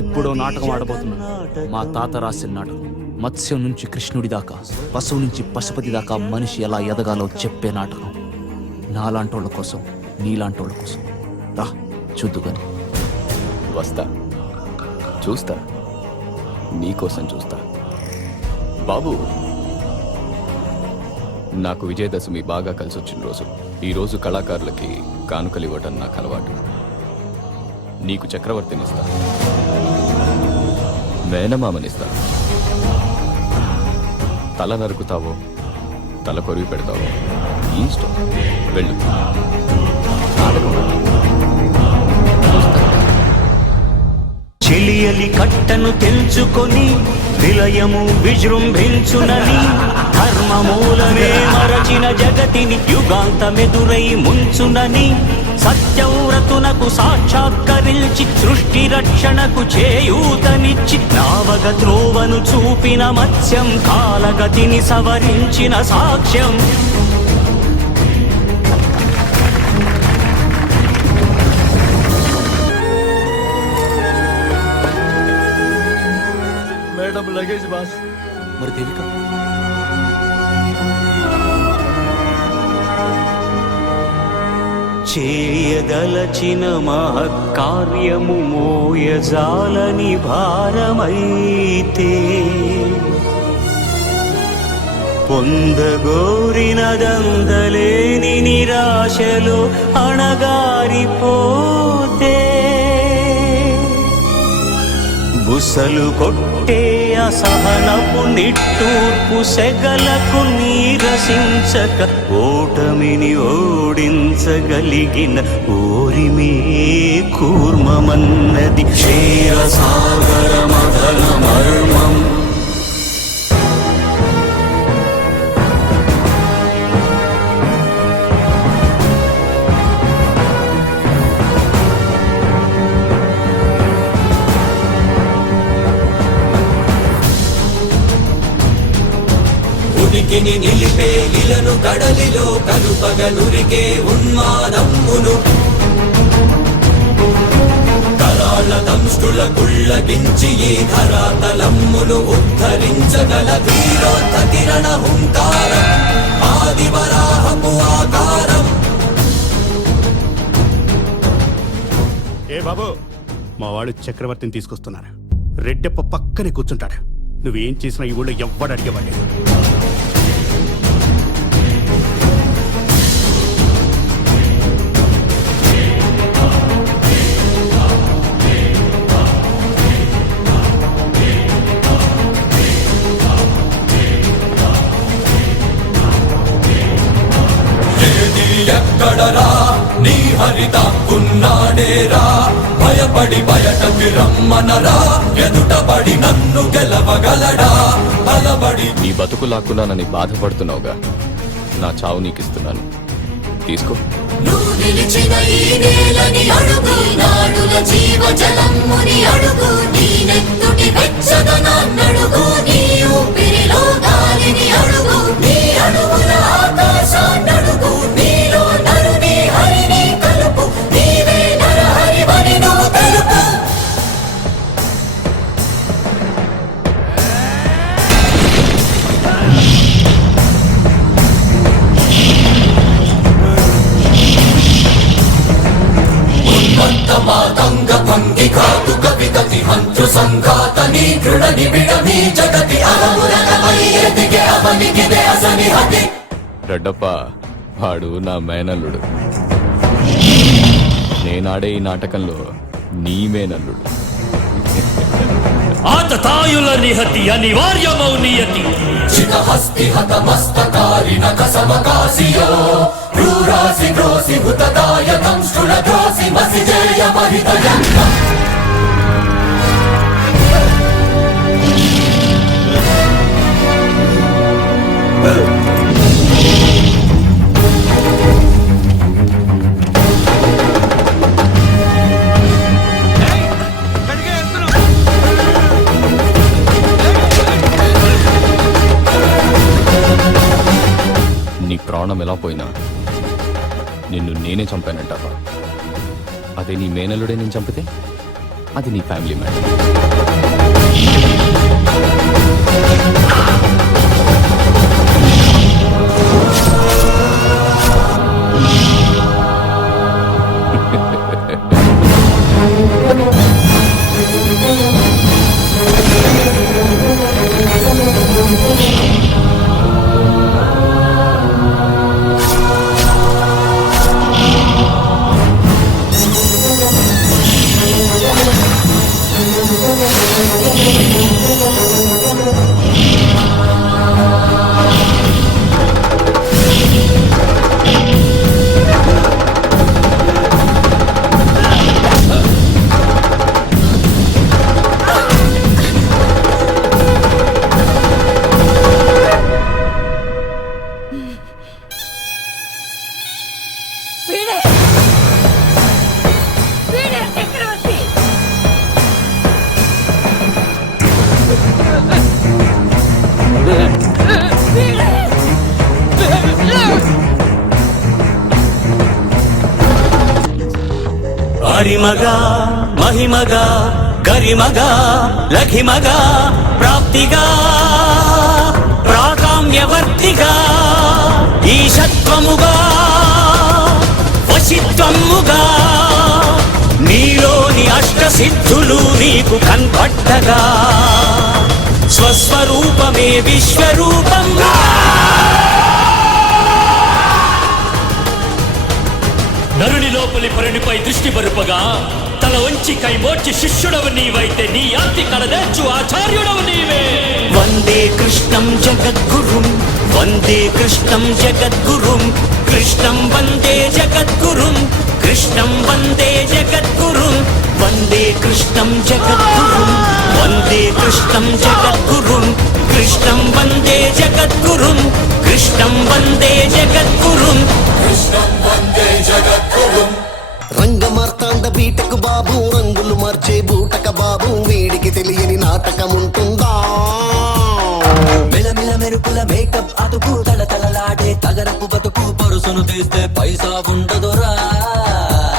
ఇప్పుడు నాటకం ఆడబోతున్నా. మా తాత రాసిన నాటకం. మత్స్యం నుంచి కృష్ణుడి దాకా, పశువు నుంచి పశుపతి దాకా మనిషి ఎలా ఎదగాలో చెప్పే నాటకం. నాలాంటోళ్ళ కోసం, నీలాంటోళ్ళ కోసం. రా చూద్దుగాని. వస్తా, చూస్తా, నీకోసం చూస్తా. బాబు, నాకు విజయదశమి బాగా కలిసి వచ్చిన రోజు. ఈరోజు కళాకారులకి కానుకలు ఇవ్వటం నాకు అలవాటు. నీకు చక్రవర్తినిస్తా, మేనమామనిస్తా. తల నరుకుతావో తల కొరివి పెడతావో నీ ఇష్టం. వెళ్ళు. చెలియలి కట్టను తెంచుకొని విలయము విజృంభించునని ధర్మమూలమే మరచిన జగతిని యుగాంతమెదురై ముంచునని సత్యవ్రతునకు సాక్షాత్కరించి సృష్టి రక్షణకు చేయూతనిచ్చి నావగ త్రోవను చూపిన మత్స్యం కాలగతిని సవరించిన సాక్ష్యం. Madam luggage boss. మరి దేవిక? చేయదలచిన మహత్కార్యము మోయజాలని భారమైతే పొందగోరినదందలేని నిరాశలో అణగారిపోతే బుసలు కొట్టే అసహనపు నిట్టూర్పు సెగలకు నీరసించక ఓటమిని ఓడించగలిగిన ఓరిమే కూర్మమన్నది క్షీరసాగర మదన మర్మం. ఉనికిని నిలిపే ఇలను కడలిలో కలుపగలురికే ఉన్మాదమ్మును కరాళ దంష్టుల గుళ్ళగించి ఈ ధరాతలమ్మును ఉద్ధరించగల ధీరోత్త కిరణ హుంకారం ఆదివరాహపు ఆకారం. ఏ బాబు, మా వాళ్ళు చక్రవర్తిని తీసుకొస్తున్నారు. రెడ్డప్ప పక్కనే కూర్చుంటాడు. నువ్వేం చేసినా ఈ ఊళ్ళో ఎవ్వడు అడిగేవాడు. ఎక్కడరా నీ హరితాకున్నాడేరా భయపడి బయటకి రమ్మనరా ఎదుటబడి నన్ను గెలవగలడా బలబడి. నీ బతుకు లాక్కున్నానని బాధపడుతున్నావుగా, నా చావు నీకిస్తున్నాను, తీసుకో. నువ్వు నిలిచిన ఈ నేలని అడుగు, నాడుల జీవజలమ్ముని అడుగు, నీ నెత్తుటి వెచ్చదనాన్నడుగు, నీ ఊపిరిలో గాలిని అడుగు, నీ అడుగుల ఆకాశాన్నడుగు, నీలో నరుని హరిని కలుపు, నీవే నరహరివని నువ్వు తెలుపు. మాతంగ భంగి ఘాతు కవిగతి హంతు సంఘాతని దృఢ నిబిడమీ జగతి అలమురగమై ఎదిగే అవనిగిదే అసని హతి. రెడ్డప్ప, వాడు నా మేనల్లుడు. నేనాడే ఈ నాటకంలో నీ మేనల్లుడు. ఆతతాయుల నిహతి అనివార్యమౌ నియతి. చితహస్తి హతమస్తకారిణ కసమకాసియో క్రూరాసి ద్రోసి హుతదాయకం స్థుల ద్రోసి మసిజేయ మహితయన్న. నీ ప్రాణం ఎలా పోయినా నిన్ను నేనే చంపానంటావా? అదే నీ మేనల్లుడే నేను చంపితే అది నీ ఫ్యామిలీ మ్యాటర్. వీడే వీడే చక్రవర్తి. వీడే అరిమగా మహిమగా గరిమగా లఘిమగా ప్రాప్తిగా ప్రాకామ్యవర్తిగా ఈశత్వముగా వశిత్వముగా నీలోని అష్టసిద్ధులు నీకు కన్పట్టగా స్వస్వరూపమే విశ్వరూపంగా నరుని లోపలి పరునిపై దృష్టి బరుపగా తల వంచి కైమోర్చి శిష్యుడవు నీవైతే నీ ఆర్తి కడదేర్చు ఆచార్యుడవు నీవే. వందే కృష్ణం జగద్గురుం వందే కృష్ణం జగద్గురుం కృష్ణం వందే జగద్గురుం కృష్ణం వందే జగద్గురుం వందే కృష్ణం జగద్గురుం వందే కృష్ణం జగద్గురుం కృష్ణం వందే జగద్గురుం కృష్ణం వందే జగద్గురుం కృష్ణం వందే జగద్గురుం. రంగమార్తాండ బీటకు బాబు రంగులు మార్చే బూటక బాబు వీడికి తెలియని నాటకం ఉంటుందా? మిలమిల మెరుపుల మేకప్ అతుకు తడతలలాడే తగరపు బతుకు పరుసును తీస్తే పైసా ఉండదురా.